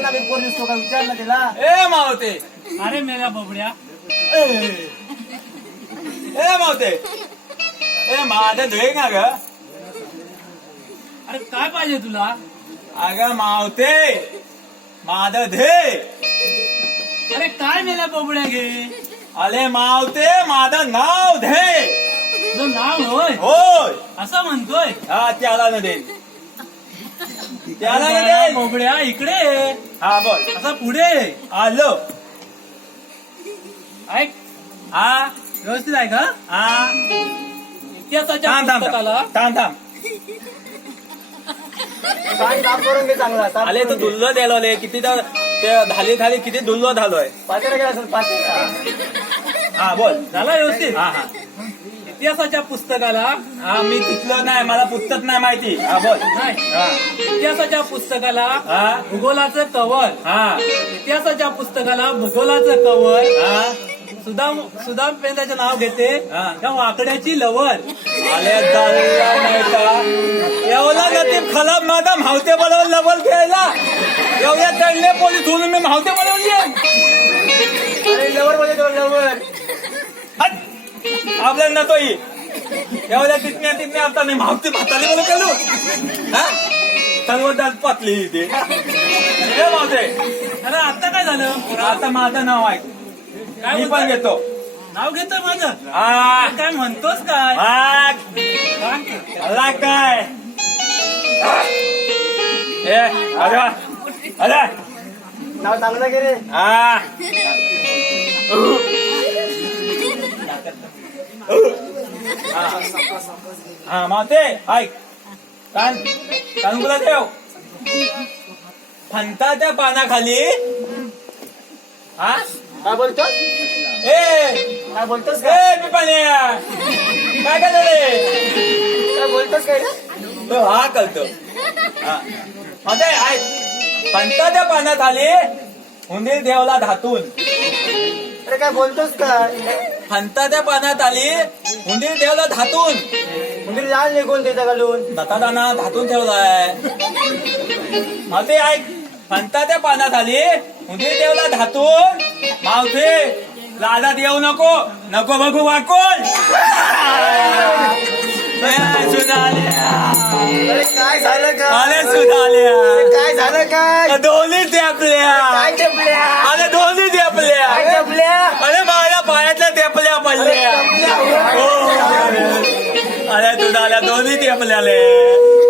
ना तिला. ए मावते. अरे मेल्या बोबड्या. ए. मावते. ए माझं धुळे का ग? अरे काय पाहिजे तुला? अगं मावते. माझं धे अरे काय मेल्या बोबड्या घे अले मावते माझं नाव धे तुझं नाव होय? होय. असं म्हणतोय? हा त्याला न दे. त्याला इकडे. हा बोल. असं पुढे. आलो ऐक. हा व्यवस्थित आहे का हा. इतिहासाच्या थांब थांब पुस्तकाला. थांब थांब. काय काम करून घे चांगला साफ आले तर करून घे. दुल्लो द्यायला ले किती तर ते धाली खाली किती दुल्लो झालोय. पातेला गेला असेल पातेला हा बोल. झाला व्यवस्थित? हा हा. इतिहासाच्या पुस्तकाला हा मी तिथलं नाही मला पुस्तक नाही माहिती. हा बोल. नाही. हा. इतिहासाच्या पुस्तकाला हा. भूगोलाचं कवर हा. इतिहासाच्या पुस्तकाला भूगोलाचं कवर हा. सुदाम सुदाम पेंदाचं नाव घेते. हा. त्या वाकड्याची लवर. आले चालला नाही का एवढा गतीब खलाब माझा मावते बनवून लबल खेळला एवढ्या चढले पोलीस धुवून मी मावते बनवली अरे लवर दोन लवर. आपल्याला नकोही एवढ्या तिथण्या तिथण्या आता नाही मावते भाताली बनवून केलो हा? सर्व पातली इथे. हे मावते अरे आता काय झालं? आता माझं नाव आहे. काय मी पण? घेतो. नाव घेतोय माझं? हा. काय म्हणतोस काय? हा काय? ए अरे वा. अरे. नाव चांगलं घे रे? हा. हा माते ऐक. कान कान कुला ठेव. फंताच्या पानाखाली. हा? काय बोलतोस? ए! काय बोलतोस काय ए पिपाण्या काय काय रे? काय बोलतोस काय? तो हा कळतो हा. माते ऐक. फंताच्या पानात आली हुंदीर देवला धातून. अरे काय बोलतोस काय? फंताच्या पानात आली. हुंदीर देवला धातून. म्हणजे लाल निघून त्याचा घालून दातादाना धातून ठेवलाय. मावते ऐक. फंताच्या पानात आली. हुंदीर देवला धातून. मावते लादात येऊ नको. नको बघू वाकोल सुधाल्या. अरे काय झालं आले काय काय झालं काय? दोन्ही ते आपल्या. काय टपल्या अरे दोन्ही ते अरे तू झाल्या दोन्ही ते आपल्याले.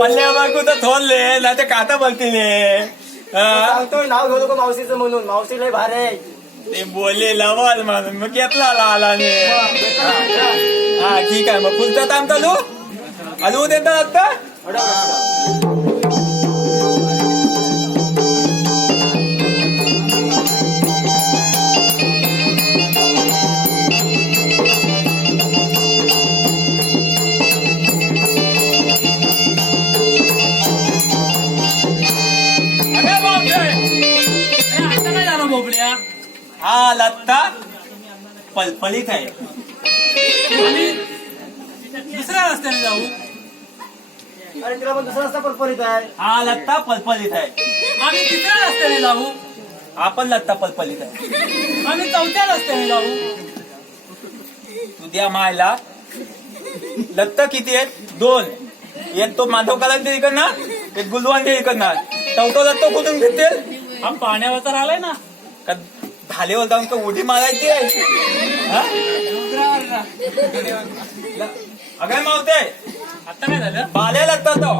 पल्ल्या बायको तर थोरले ना ते काता बघतील सांगतोय नाव घेऊ नको मावशीचं म्हणून. मावशी लय भारी आहे. ते बोलले लवाल म्हणून. मग घेतला आला हा ठीक आहे. मग फुलचा ताम चालू हलवू देतात आता? पलपलीत आहे आम्ही दुसऱ्या रस्त्याने जाऊ. अरे तिला पण दुसरा रस्ता परपरीत आहे. हा लत्ता पलपलीत आहे. आम्ही तिसऱ्या रस्त्याने जाऊ. हा पण लत्ता पलपलीत आहे. आम्ही चौथ्या रस्त्याने जाऊ. तुझ्या मायला. लत्त किती आहेत? दोन. एक तो माधव कलांचे इकडनं एक गुलवांचे इकडनं. चौथा लत्त कुठून घेतील? हा पाण्यावर तर आलाय ना. का धालेवर जाऊन का उडी मारायची हा? अगं मावते आता काय झालं? बाले लत्ता तो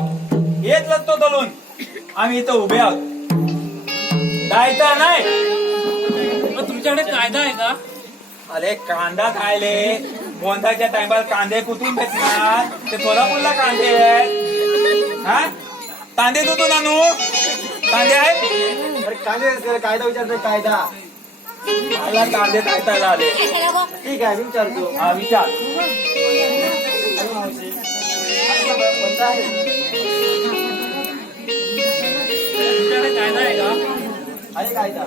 येत लत्तो तलून आम्ही इथं उभे आहोत. जायचं नाही. मग तुमच्याकडे कायदा आहे का? अरे कांदा खायले. गोंधाच्या टायमाला कांदे कुठून भेटणार? ते सोलापूरला कांदे आहेत. हा? कांदे कुठून आणू कांदे आहेत? अरे कांदे कायदा विचारतोय कायदा. मला कांदे खायला आले ठीक आहे मी विचारतो हा विचार. कायदा आहे का अरे कायदा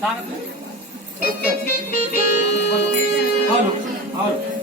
सांग हॅलो हॅलो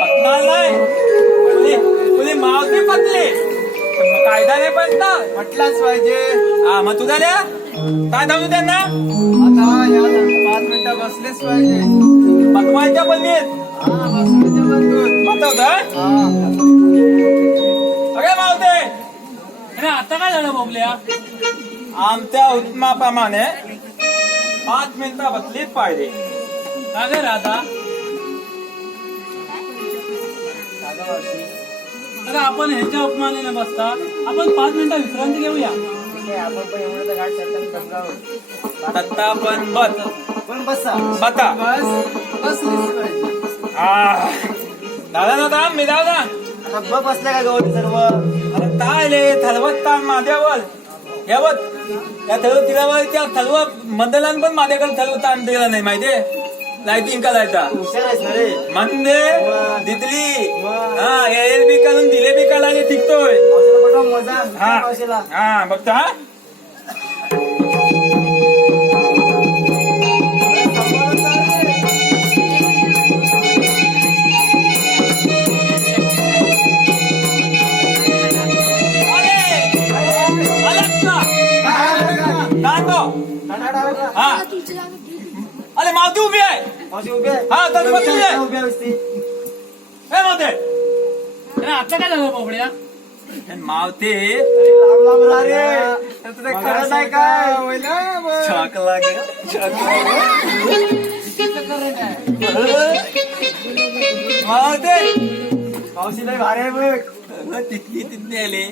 पतला नाही. तुझी तुझी मावती पतली पण मग कायदा नाही पण ना म्हटलाच पाहिजे. हा मग तुझा द्या काय धावू त्यांना? आता या पाच मिनिटं बसलेच पाहिजे. पकवायच्या बलमीत अरे मावते. अरे आता काय झालं बोबल्या? आमच्या उत्माप्रमाणे पाच मिनिटं बसलीच पाहिजे. का ग राधा? तर आपण ह्याच्या उपमानाने बसता. आपण पाच मिनिटं विश्रांती घेऊया. आपण पण एवढं तर गाठ चालताना दमलावर. तत्ता पण बस. पण बसा. बता बस आ, दादा दादा मी दादा. आता बसल्या का गवत सर्व? अरे काय ले थलवत ताण माझ्यावर? यावत त्या थलव तिला त्या थलव मंदलान पण माझ्याकडे थलव ताण दिला नाही माहितीये? लायटिंग करायचा हुशार आहेस ना रे. मंदे. दितली. हा एल बी करून दिले बी काला टिकतोय. हा. हा बघता हा. हा अरे मावती उभी आहे. मावशी उभी आहे. हा, तर मग तुम्ही आहे. उभी आहे. हे मावते. अरे आता काय झालं बोबड्या? मावते. अरे लांब लांब राहा रे. तुझं खरं नाही काय? छाक लागे मावते. मावशी लय भारी आहे बघ. तिथली तिथली आले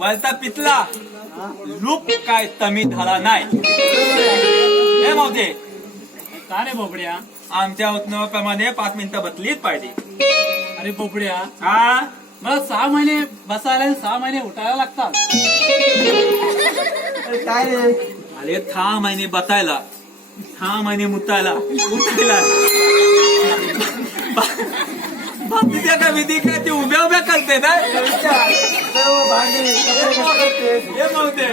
वलता पितला. लूप काय तमी झाला नाही. हे मावते. का रे बोबड्या? आमच्या उत्नवाप्रमाणे पाच मिनिटं बदलीच पाहिजे. अरे बोबड्या. हा? मला सहा महिने बसायला आणि सहा महिने उठायला लागतात. अरे काय रे? अरे दहा महिने बसायला दहा महिने मुतायला उठायला. बाकीच्या का विधी काय ती उभ्या उभ्या करते ना? सर्व भांडी कपडे कसे करतेस? हे मावते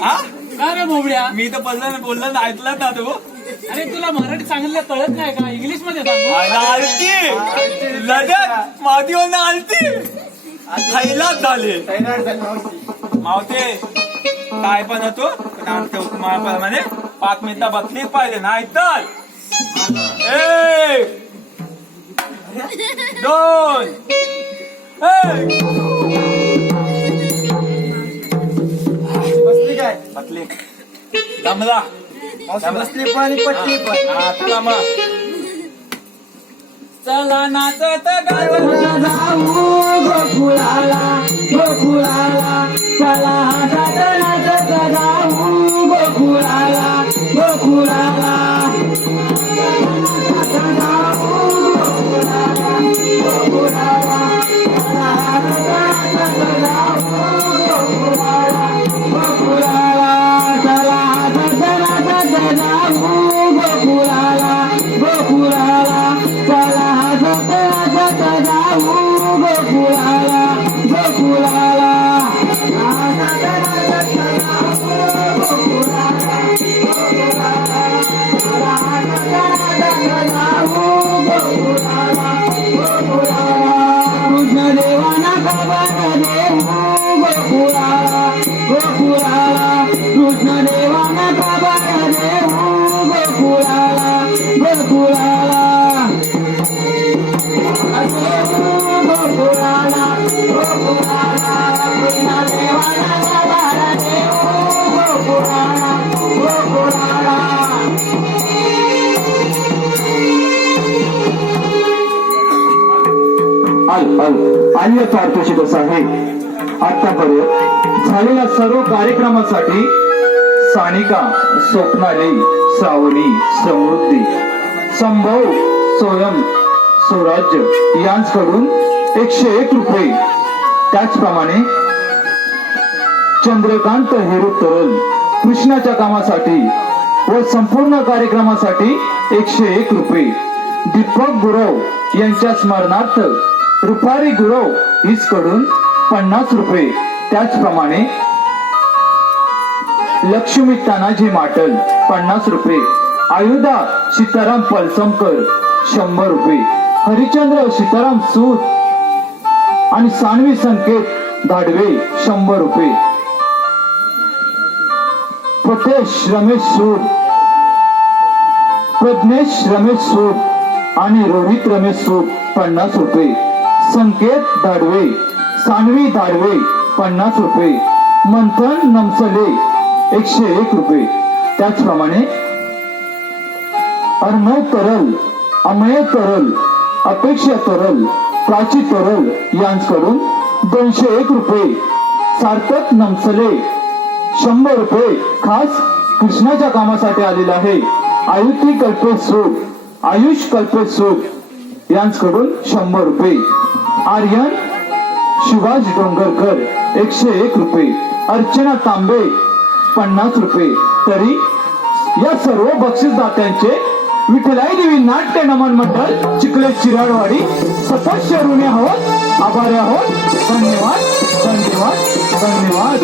हा? का रे बोबड्या? मी तर बोललं बोललं ऐकलं ना तू. अरे तुला मराठी चांगलं कळत नाही का? इंग्लिशमध्ये आलती. लगत मातीवर आलती. थैलाच झाले. मावते काय पण होतो पण आमच्या उपमाप्रमाणे पाच मिनिटं बसली पाहिजे नाही तर. एक दोन. बसली काय? बसली. दमला. बसली पण आणि पटली पण. हा चला मग. चला नाचत गावं जाऊ गोकुळाला गोकुळाला चला हातात नाचत जाऊ गोकुळाला गोकुळाला. नाचत अन्य आणि पारितोषिक आहे आतापर्यंत झालेल्या सर्व कार्यक्रमासाठी सानिका स्वप्नाली सावली समृद्धी संभव स्वयं स्वराज्य यांकडून एकशे एक रुपये. त्याचप्रमाणे चंद्रकांत हेरू तरल कृष्णाच्या कामासाठी व संपूर्ण कार्यक्रमासाठी एकशे एक रुपये. दीपक गुरव यांच्या स्मरणार्थ रुपारी गुरवकडून पन्नास रुपये. त्याचप्रमाणे लक्ष्मी तानाजी माटल पन्नास रुपये. आयुधा सीताराम पलसमकर शंभर रुपये. हरिचंद्र सीताराम सूत आणि सानवी संकेत धाडवे शंभर रुपये. प्रतेश रमेश सूर प्रज्ञेश रमेश सूर आणि रोहित रमेश सूर पन्नास रुपये. संकेत दाडवे सानवी दाडवे पन्नास रुपये. मंथन नमसले एकशे एक रुपये. त्याचप्रमाणे अर्णव तरल अमय तरल अपेक्षा तरल प्राची तरल यांकडून दोनशे एक रुपये. सार्थक नमसले शंभर रुपये. खास कृष्णाच्या कामासाठी आलेला आहे. आयुती कल्पेश सूट आयुष कल्पेश सूट यांकडून शंभर रुपये. आर्यन शिवाज डोंगरकर एकशे एक रुपये अर्चना तांबे पन्नास रुपये. तरी या सर्व बक्षीसदात्यांचे विठ्ठलाई देवी नाट्य नमन मंडळ चिखले चिराडवाडी सतत ऋणी आहोत. आभारी आहोत. धन्यवाद धन्यवाद धन्यवाद.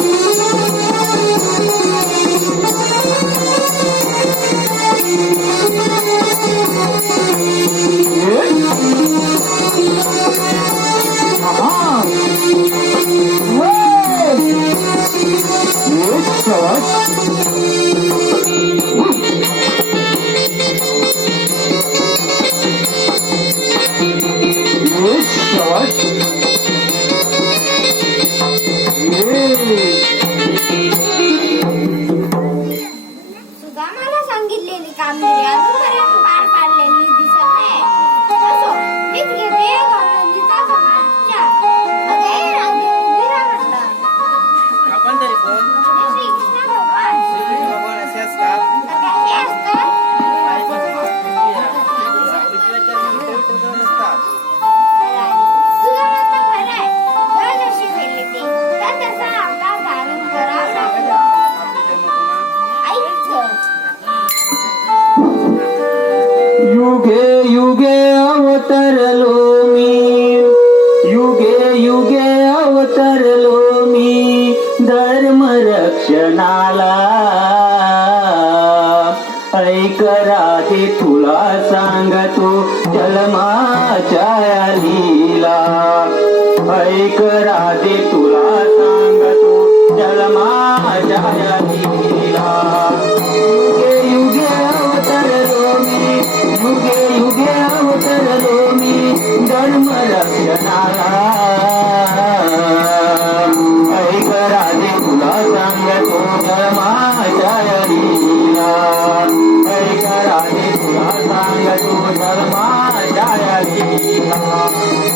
જગુ ધર્મા જય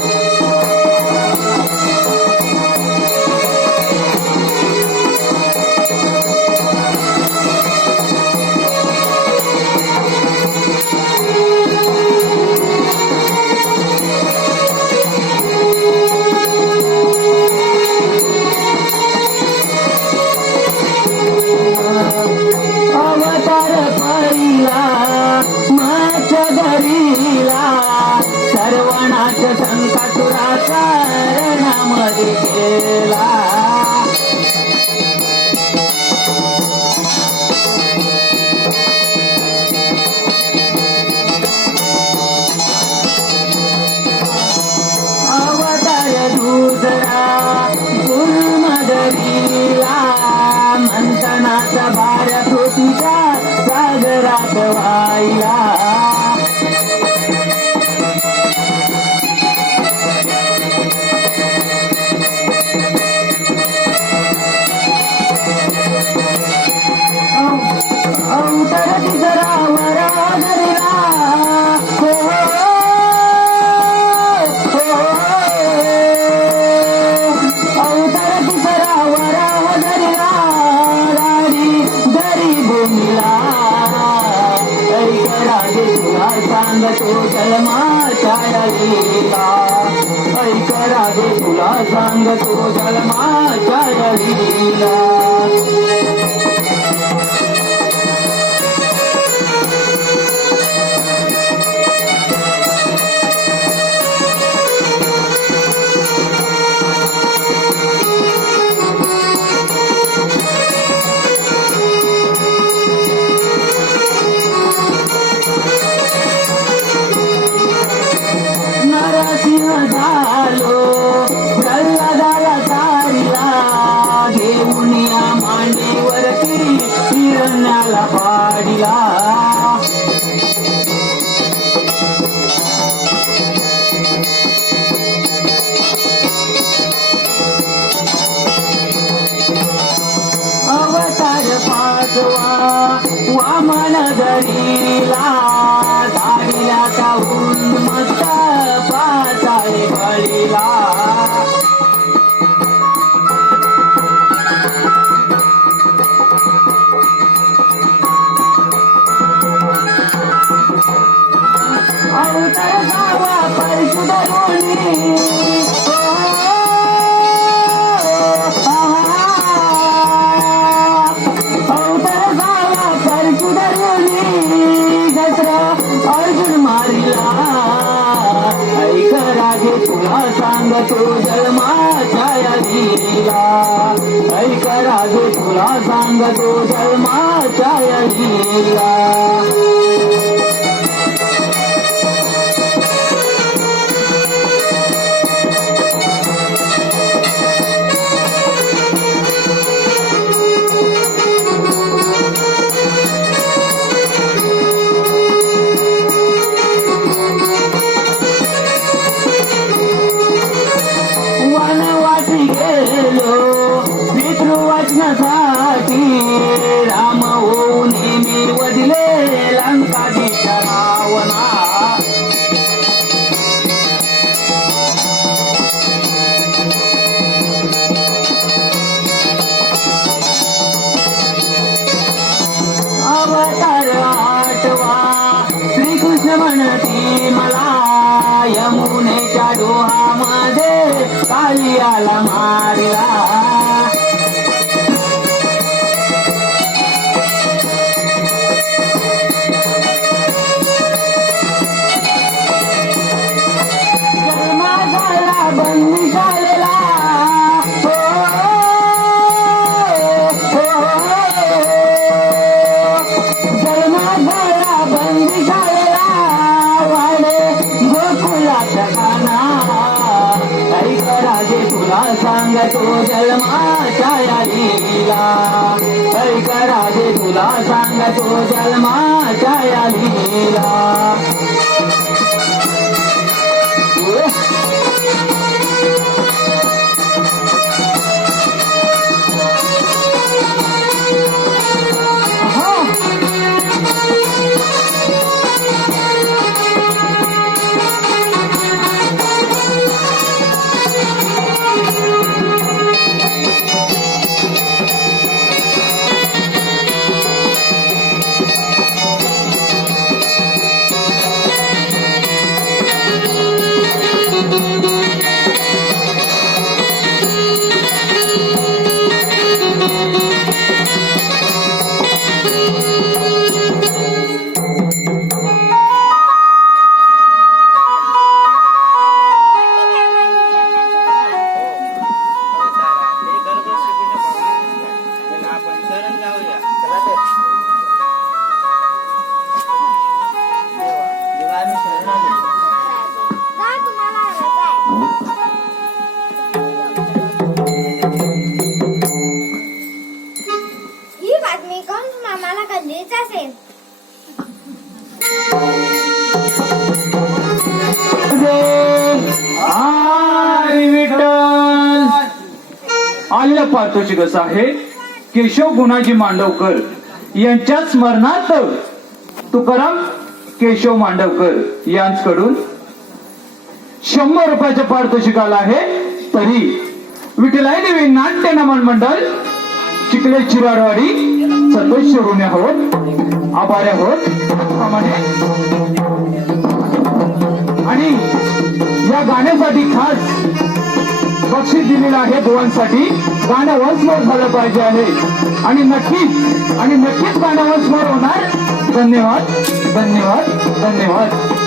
Yeah. रंग तो जलमाशाया लीला ऐक तुला सांग तो जलमाशाया लीला பாடிலா ऐक राजू तुला सांगतो जन्माच्या यीला दिवस आहे. केशव गुणाजी मांडवकर यांच्या स्मरणार्थ तुकाराम केशव मांडवकर यांच्याकडून शंभर रुपयाच्या पारितोषिकाला आहे. तरी विठ्ठलाई देवी नाट्य नमन मंडळ चिखले चिराडवाडी सतोष ऋण आहोत आभारी आहोत. आणि या गाण्यासाठी खास बक्षीस दिलेलं आहे दोघांसाठी गाण्यावर वंशमोर झालं पाहिजे आहे. आणि नक्कीच आणि नक्कीच गाण्यावर वंशमोर होणार. धन्यवाद धन्यवाद धन्यवाद.